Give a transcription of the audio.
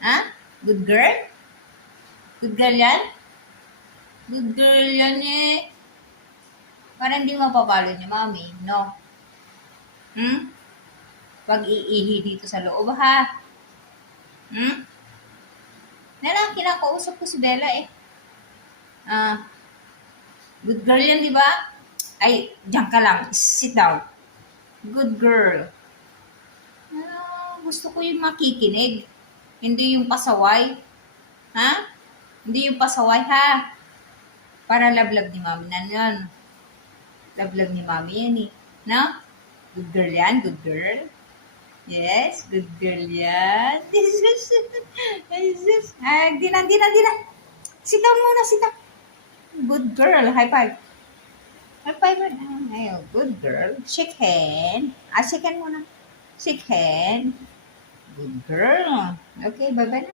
Ha? Good girl? Good girl yan? Good girl yan eh. Parang hindi mapapalo ni mami, no? Hmm? Pag-iihi dito sa loob, ha? Hmm? Nalang, kinakausap ko si Bella eh. Ah, good girl yan, di ba? Ay, diyan ka lang. Sit down. Good girl. Gusto ko yung makikinig. Hindi yung pasaway. Ha? Hindi yung pasaway, ha? Para lablab ni mami na yan. Lablab ni mami yan eh. No? Good girl yan, good girl. Yes, good girl yan. Di na. Sit down muna, sit down. Good girl, high five. High five. Ayun, good girl. Shake hand. Shake hand muna. Shake hand. Good girl. Okay, bye-bye na.